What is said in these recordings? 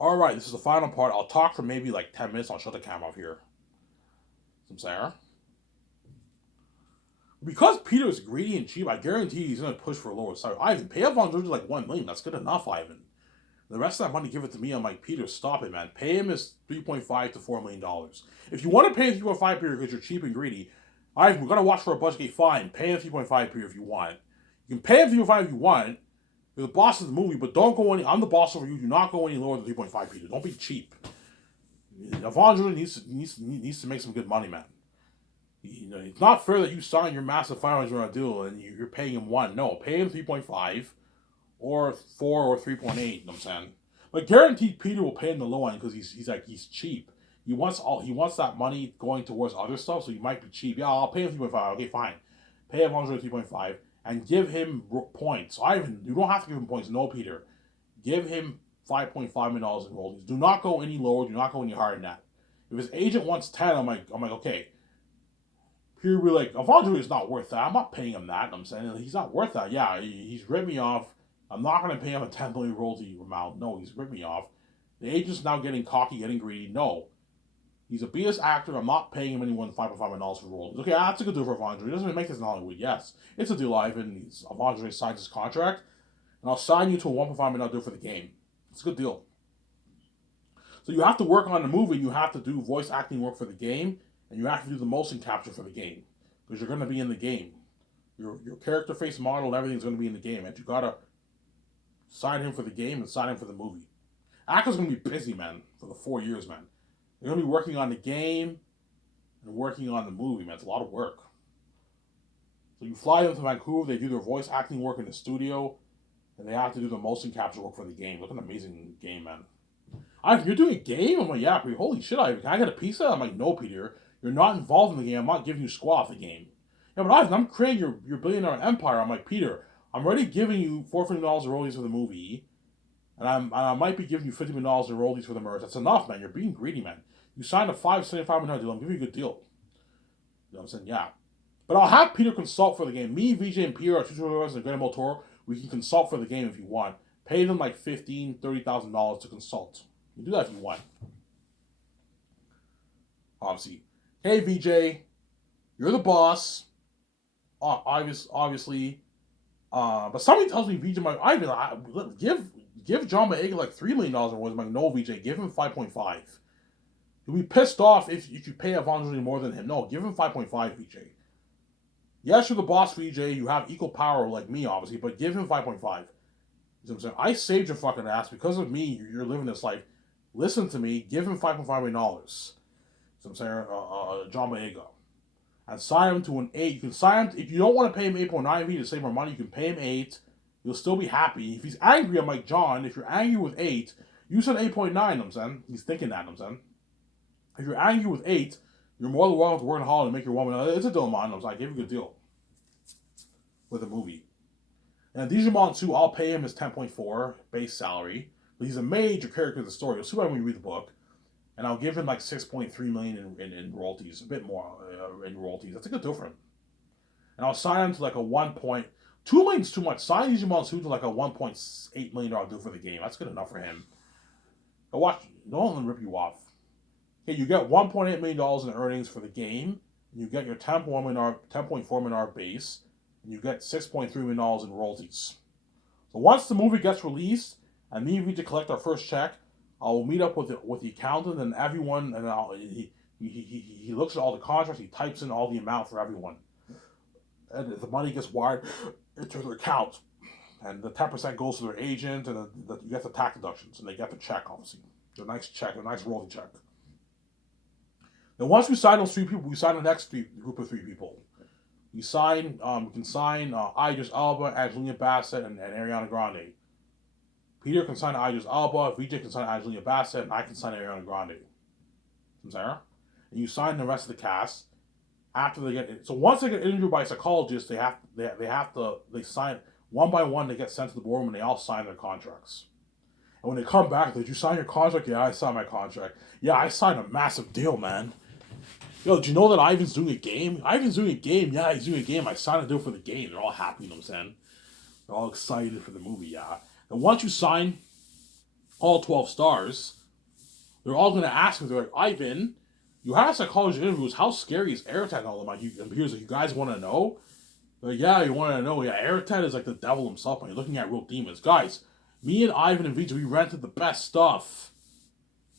All right, this is the final part. I'll talk for maybe like 10 minutes. I'll shut the camera off here. Some Sarah. Because Peter is greedy and cheap, I guarantee he's going to push for a lower salary. Ivan, pay up on George like 1 million. That's good enough, Ivan. The rest of that money, give it to me. I'm like, Peter, stop it, man. Pay him his 3.5 to $4 million. If you want to pay him 3.5 Peter because you're cheap and greedy, Ivan, we're going to watch for a budget. Okay, fine. Pay him 3.5 Peter if you want. You can pay him 3.5 if you want. You're the boss of the movie, but don't go any. I'm the boss over you. Do not go any lower than 3.5 Peter. Don't be cheap. Avondra needs to make some good money, man. It's not fair that you sign your massive $500 deal and you're paying him one. No, pay him 3.5 or 4 or 3.8. You know what I'm saying? But guaranteed, Peter will pay him the low end because he's cheap. He wants that money going towards other stuff, so he might be cheap. Yeah, I'll pay him 3.5. Okay, fine. Pay him 3.5 and give him points. Ivan, you don't have to give him points. No, Peter, give him $5.5 million in royalties. Do not go any lower. Do not go any higher than that. If his agent wants 10, I'm like, okay. Peter will be like, Avondre is not worth that. I'm not paying him that. I'm saying he's not worth that. Yeah, he's ripped me off. I'm not going to pay him a 10 million royalty amount. No, he's ripped me off. The agent's now getting cocky, getting greedy. No, he's a BS actor. I'm not paying him anyone $5.5 for royalties. Okay, that's a good deal for Avondre. He doesn't make this in Hollywood. Yes, it's a deal, Ivan. Avondre signs his contract, and I'll sign you to a $1.5 million deal for the game. It's a good deal. So you have to work on the movie. You have to do voice acting work for the game, and you have to do the motion capture for the game because you're going to be in the game. Your character face model and everything's going to be in the game, and you gotta sign him for the game and sign him for the movie. Actors going to be busy, man, for the 4 years, man. They're going to be working on the game and working on the movie, man. It's a lot of work. So you fly them to Vancouver. They do their voice acting work in the studio, and they have to do the motion capture work for the game. Look at an amazing game, man. You're doing a game? I'm like, yeah, holy shit, can I get a pizza? I'm like, no, Peter. You're not involved in the game. I'm not giving you squat off the game. Yeah, but I'm creating your billionaire empire. I'm like, Peter, I'm already giving you $450 in royalties for the movie, and I might be giving you $50 in royalties for the merch. That's enough, man. You're being greedy, man. You signed a $575 deal. I'm giving you a good deal. You know what I'm saying? Yeah. But I'll have Peter consult for the game. Me, VJ, and Peter are two supervisors and Guillermo Toro. We can consult for the game if you want. Pay them like $15,000, $30,000 to consult. You can do that if you want. Obviously. Hey, VJ, you're the boss. Obviously. But somebody tells me VJ, give John Boyega like $3 million in royalties. I'm like, no, VJ, give him 5.5. You'll be pissed off if you pay Avondre more than him. No, give him 5.5, VJ. Yes, you're the boss, VJ. You have equal power like me, obviously, but give him 5.5. You know what I'm saying? I saved your fucking ass because of me. You're living this life. Listen to me. Give him $5.5 million. So I'm saying, John Boyega, and sign him to an 8. You can sign him if you don't want to pay him 8.9 to save more money. You can pay him 8. You'll still be happy. If he's angry, I'm like, John. If you're angry with 8, you said 8.9. I'm saying he's thinking that. I'm saying if you're angry with 8, you're more than welcome to work in Hollywood and make your woman. It's a deal of mine. I'm like, I gave you a good deal with a movie. And Digimon 2, I'll pay him his 10.4 base salary. But he's a major character in the story. You'll see why when you read the book. And I'll give him like 6.3 million in royalties, a bit more in royalties. That's a good deal for him. And I'll sign him to like a 1.2 million is too much. Sign Digimon 2 to like a $1.8 million deal for the game. That's good enough for him. But watch, don't let him rip you off. Okay, you get $1.8 million in earnings for the game. And you get your $10.4 million base, and you get $6.3 million in royalties. So once the movie gets released, and me and VJ collect our first check, I'll meet up with the accountant and everyone, and he looks at all the contracts, he types in all the amount for everyone, and the money gets wired into their account, and the 10% goes to their agent, and you get the tax deductions, and they get the check, obviously, a nice check, a nice royalty check. Then once we sign those 3 people, we sign the next group of 3 people. We can sign Idris Elba, Angelina Bassett, and Ariana Grande. Peter can sign Idris Elba, VJ can sign Angelina Bassett, and I can sign Ariana Grande. Sarah? And you sign the rest of the cast after they get. So once they get interviewed by a psychologist, they sign one by one. They get sent to the boardroom, and they all sign their contracts. And when they come back, did you sign your contract? Yeah, I signed my contract. Yeah, I signed a massive deal, man. Yo, did you know that Ivan's doing a game? Ivan's doing a game. Yeah, he's doing a game. I signed a deal for the game. They're all happy, you know what I'm saying? They're all excited for the movie, yeah. And once you sign all 12 stars, they're all going to ask me, they're like, Ivan, you had psychology interviews. How scary is Airtet and all them? Here's like, you guys want to know? Like, yeah, you want to know. Yeah, Airtet is like the devil himself, man. You're looking at real demons. Guys, me and Ivan and Vija, we rented the best stuff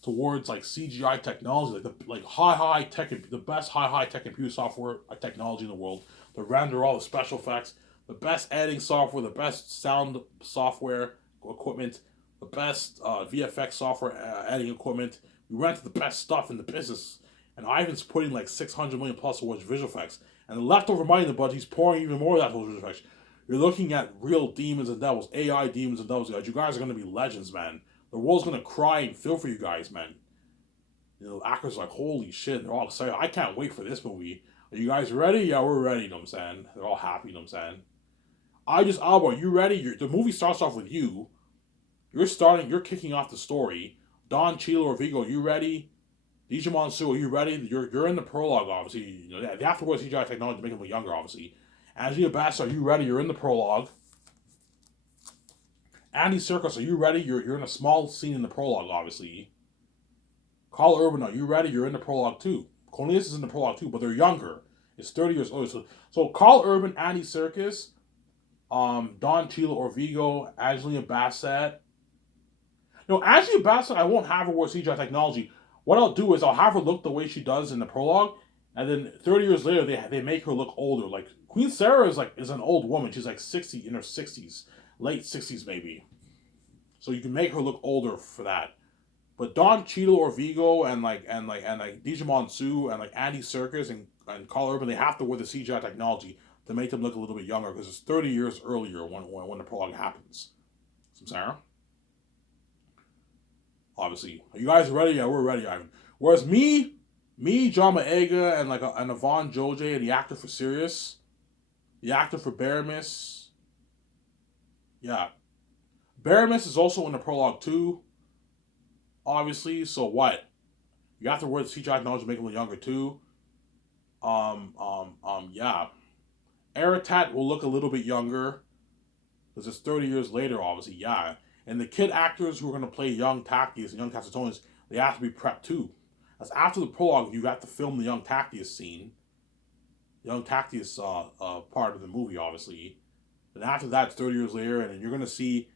towards like CGI technology, like the high tech, the best high tech computer software technology in the world to render all the special effects, the best editing software, the best sound software equipment, the best VFX software editing equipment. We rented the best stuff in the business, and Ivan's putting like 600 million plus towards visual effects, and the leftover money in the budget, he's pouring even more of that towards visual effects. You're looking at real demons and devils, AI demons and devils, guys. You guys are going to be legends, man. The world's gonna cry and feel for you guys, man. You know, actors are like, holy shit, they're all excited. I can't wait for this movie. Are you guys ready? Yeah, we're ready, you know what I'm saying? They're all happy, you know what I'm saying? Alba, you ready? The movie starts off with you. You're kicking off the story. Don Cheadle or Vigo, you ready? Digimon Su, are you ready? You're in the prologue, obviously. You know, the afterwards CGI technology to make them look younger, obviously. Angela Bassett, are you ready? You're in the prologue. Andy Serkis, are you ready? You're in a small scene in the prologue, obviously. Carl Urban, are you ready? You're in the prologue too. Cornelius is in the prologue too, but they're younger. It's 30 years old. So Carl Urban, Andy Serkis, Don Cheadle or Vigo, Angelina Bassett. No, Angelina Bassett, I won't have her wear CGI technology. What I'll do is I'll have her look the way she does in the prologue, and then 30 years later they make her look older. Like Queen Sarah is an old woman. She's like 60 in her 60s, late 60s maybe. So you can make her look older for that. But Don Cheadle or Vigo and Digimon Su and like Andy Serkis and Carl Urban, they have to wear the CGI technology to make them look a little bit younger because it's 30 years earlier when the prologue happens. So Sarah? Obviously. Are you guys ready? Yeah, we're ready, Ivan. Whereas me, John Boyega, and Yvonne Joje, and the actor for Sirius, the actor for Baramis, yeah. Baramis is also in the prologue too. Obviously, so what? You have to wear the CGI technology to make them look younger too. Yeah. Aratat will look a little bit younger because it's 30 years later, obviously, yeah. And the kid actors who are going to play young Tactius and young Casatonis, they have to be prepped too. That's after the prologue, you have to film the young Tactius scene. Young Tactius part of the movie, obviously. And after that, it's 30 years later, and then you're going to see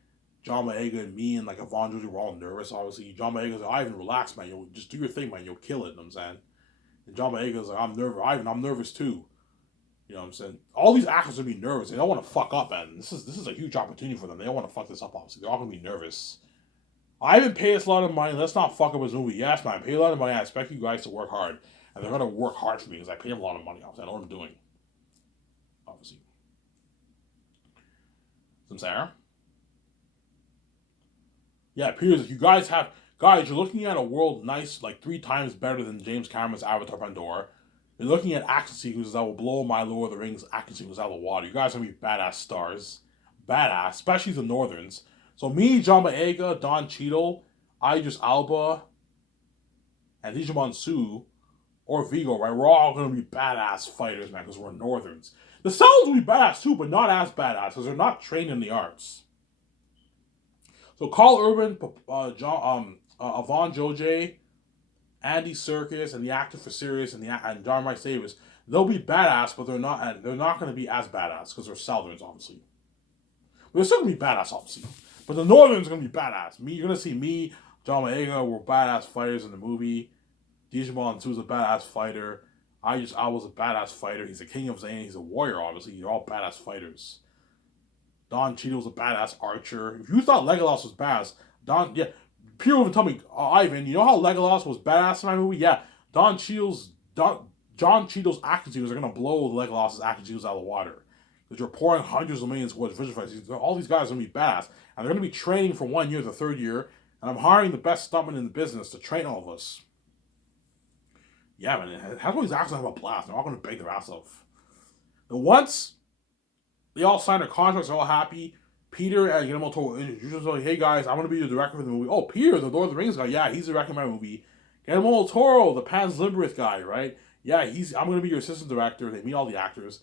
John Boyega and me and like Yvonne Joji were all nervous, obviously. John Boyega's like, Ivan, relax, man. You'll just do your thing, man. You'll kill it, you know what I'm saying? And John Boyega's like, I'm nervous. Ivan, I'm nervous too. You know what I'm saying? All these actors will be nervous. They don't want to fuck up, man. This is a huge opportunity for them. They don't want to fuck this up, obviously. They're all going to be nervous. Ivan paid us a lot of money. Let's not fuck up his movie. Yes, man. I paid a lot of money. I expect you guys to work hard. And they're going to work hard for me because I pay them a lot of money, obviously. I know what I'm doing. Obviously. Some Sarah? Yeah, Piers, you guys you're looking at a world nice, like 3 times better than James Cameron's Avatar Pandora. You're looking at action sequences that will blow my Lord of the Rings action sequences out of the water. You guys are going to be badass stars. Badass, especially the Northerns. So me, John Boyega, Don Cheadle, Idris Alba, and Digimon Su, or Vigo, right? We're all going to be badass fighters, man, because we're Northerns. The Cells will be badass too, but not as badass, because they're not trained in the arts. So Carl Urban, Yvonne Joje, Andy Serkis, and the actor for Sirius and John Rice Davis, they'll be badass, but they're not going to be as badass because they're Southerns, obviously. But they're still going to be badass, obviously. But the Northerns are going to be badass. You're going to see me, John Boyega, we're badass fighters in the movie. Digimon Su's a badass fighter. I was a badass fighter. He's a king of Zayn. He's a warrior, obviously. You're all badass fighters. Don Cheadle's a badass archer. If you thought Legolas was badass, people even tell me, Ivan, you know how Legolas was badass in my movie? Yeah, John Cheadle's action scenes are gonna blow Legolas's action scenes out of the water. Because you're pouring hundreds of millions towards visual effects. All these guys are gonna be badass, and they're gonna be training from 1 year to the 3rd year. And I'm hiring the best stuntmen in the business to train all of us. Yeah, man, how these actors have a blast? They're all gonna bake their ass off. And once they all signed their contracts, they're all happy. Peter and Guillermo told introduced like, hey guys, I'm gonna be the director for the movie. Oh, Peter, the Lord of the Rings guy, yeah, he's directing my movie. Guillermo del Toro, the Pan's Labyrinth guy, right? Yeah, I'm gonna be your assistant director. They meet all the actors.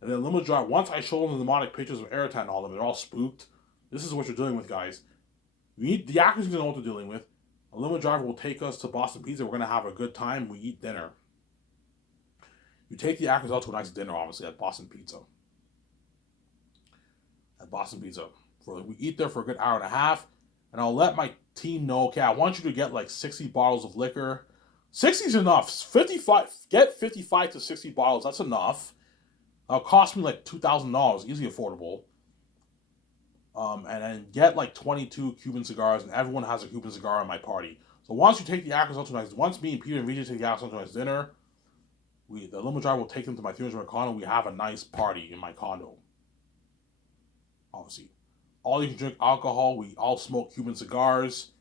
And then limo drop, once I show them the mnemonic pictures of Eratat and all of them, they're all spooked. This is what you're dealing with, guys. The actors know what they're dealing with. A limo driver will take us to Boston Pizza. We're gonna have a good time. We eat dinner. You take the actors out to a nice dinner, obviously, at Boston Pizza. We eat there for a good hour and a half, and I'll let my team know, okay, I want you to get like 60 bottles of liquor. 60 is enough. 55, get 55 to 60 bottles. That's enough. It'll cost me like $2,000, easily affordable. And then get like 22 Cuban cigars, and everyone has a Cuban cigar at my party. So once you take the actors out to nice, once me and Peter and VJ take the actors out to nice dinner, the limo driver will take them to my 300 condo. We have a nice party in my condo. Obviously, all you can drink alcohol. We all smoke Cuban cigars.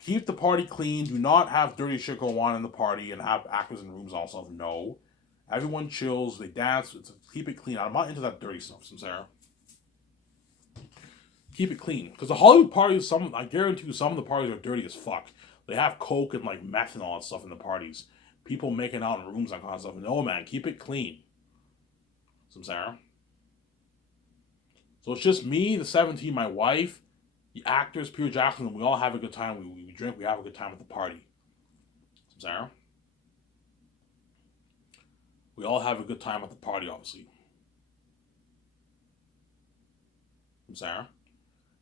Keep the party clean. Do not have dirty shit go on in the party and have actors in rooms all stuff. No. Everyone chills. They dance. Keep it clean. I'm not into that dirty stuff, Sarah. Keep it clean. Because the Hollywood parties, I guarantee you some of the parties are dirty as fuck. They have coke and like meth and all that stuff in the parties. People making out in rooms, that kind of stuff. No, man. Keep it clean. Sarah. So it's just me, the 17, my wife, the actors, Peter Jackson, and we all have a good time. We drink, we have a good time at the party. Sarah? We all have a good time at the party, obviously. Sarah?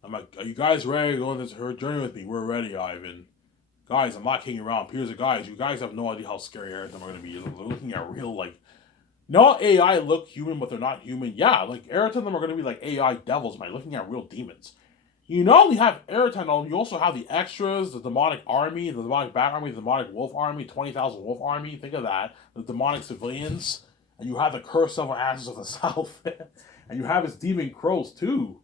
I'm like, are you guys ready to go on this journey with me? We're ready, Ivan. Guys, I'm not kidding around. Peter's like, guys, you guys have no idea how scary Ayrton are going to be. They're looking at real, like, not AI look human, but they're not human. Yeah, like, Ayrton them are going to be like AI devils, man. Looking at real demons. You not only have Ayrton, you also have the extras, the demonic army, the demonic bat army, the demonic wolf army, 20,000 wolf army. Think of that. The demonic civilians. And you have the cursed several asses of the south. And you have his demon crows, too.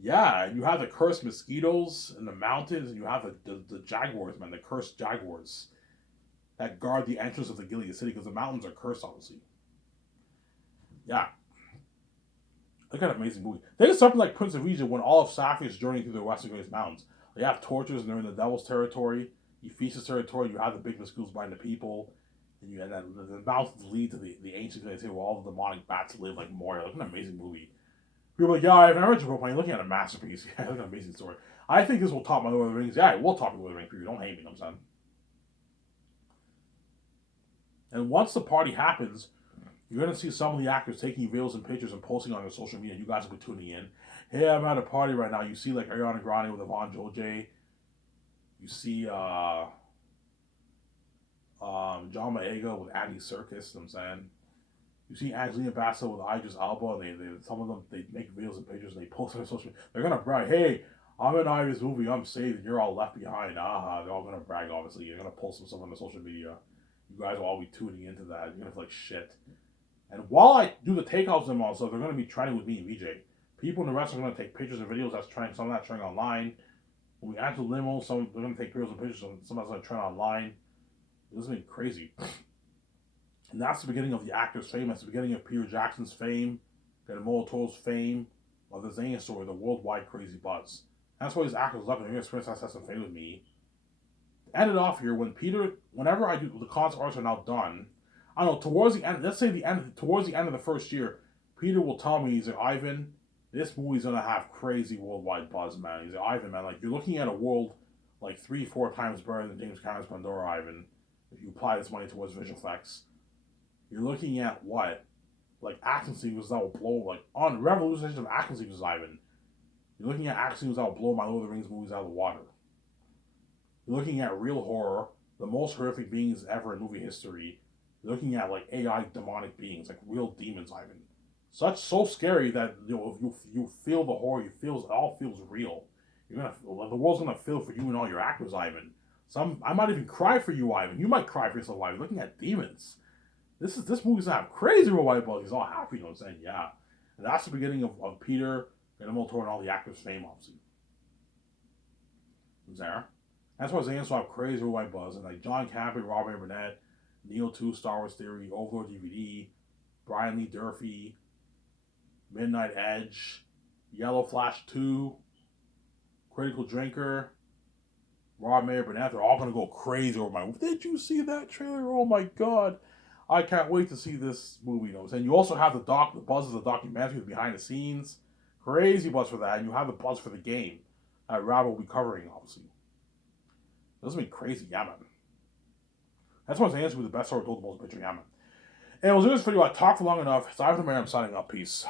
Yeah, and you have the cursed mosquitoes in the mountains, and you have the jaguars, man, the cursed jaguars that guard the entrance of the Gilead City, because the mountains are cursed, obviously. Yeah. Look at an amazing movie. Think of something like Prince of Egypt when all of Safi is journeying through the Western Great Mountains. They have tortures, and they're in the Devil's territory, Ephesus territory, you have the big mosquitoes biting the people, and the mountains lead to the ancient Gilead City where all the demonic bats live like Moria. Look at an amazing movie. People are like, yeah, I've never read your book, man. You're looking at a masterpiece. Yeah, look at an amazing story. I think this will top my Lord of the Rings. Yeah, it will top my Lord of the Rings for you. Don't hate me, I'm saying. And once the party happens, you're going to see some of the actors taking videos and pictures and posting on their social media. You guys will be tuning in. Hey, I'm at a party right now. You see like Ariana Grande with Yvonne Joj. You see John Boyega with Andy Serkis, you know what I'm saying? You see Angelina Bassett with Idris Elba, and some of them, they make videos and pictures and they post on their social media. They're going to brag, hey, I'm in Ivy's movie, I'm saved, and you're all left behind. They're all going to brag, obviously. You're going to post some stuff on the social media. You guys will all be tuning into that. You're going to feel like shit. And while I do the takeouts and all stuff, they're going to be trending with me and VJ. People in the restaurant are going to take pictures and videos that's trending. Some of that's trending online. When we enter the limo, they're going to take videos and pictures, and some of that's going to trend online. This is going to be crazy. And that's the beginning of the actor's fame. That's the beginning of Peter Jackson's fame, Guillermo del Toro's fame, of the Zane story, the worldwide crazy buzz. That's why these actors love it. They're going to experience that some fame with me. To end it off here, whenever I do, the concept arts are now done, I don't know, towards the end of the first year, Peter will tell me, he's like, Ivan, this movie's going to have crazy worldwide buzz, man. He's like, Ivan, man, like, you're looking at a world like 3-4 times better than James Cameron's Pandora, Ivan, if you apply this money towards visual effects. You're looking at what? Like action sequences that will blow, like on revolutionization of action sequences, Ivan. You're looking at action sequences that will blow my Lord of the Rings movies out of the water. You're looking at real horror, the most horrific beings ever in movie history. You're looking at like AI demonic beings, like real demons, Ivan. So scary that you feel the horror, it all feels real. The world's gonna feel for you and all your actors, Ivan. I might even cry for you, Ivan. You might cry for yourself, Ivan. Looking at demons. This movie's gonna have crazy real white bug. He's all happy, you know what I'm saying? Yeah. And that's the beginning of Peter, Guillermo del Toro, and all the actors' fame, obviously. There. That's why Zane saw crazy real white buzz. And like John Campbell, Robert A. Burnett, Neo 2, Star Wars Theory, Overlord DVD, Brian Lee Durfee, Midnight Edge, Yellow Flash 2, Critical Drinker, Rob Mayer Burnett, they're all gonna go crazy over my movie. Did you see that trailer? Oh my god. I can't wait to see this movie, you know. And you also have the buzz of the documentary, the behind the scenes. Crazy buzz for that. And you have the buzz for the game. Rabbit will be covering, obviously. This will be crazy, yeah, man. That's why I'm saying this will be the best story told the most picture, yeah, man. And it was in this video. I talked for long enough. So I have to I'm signing up. Peace.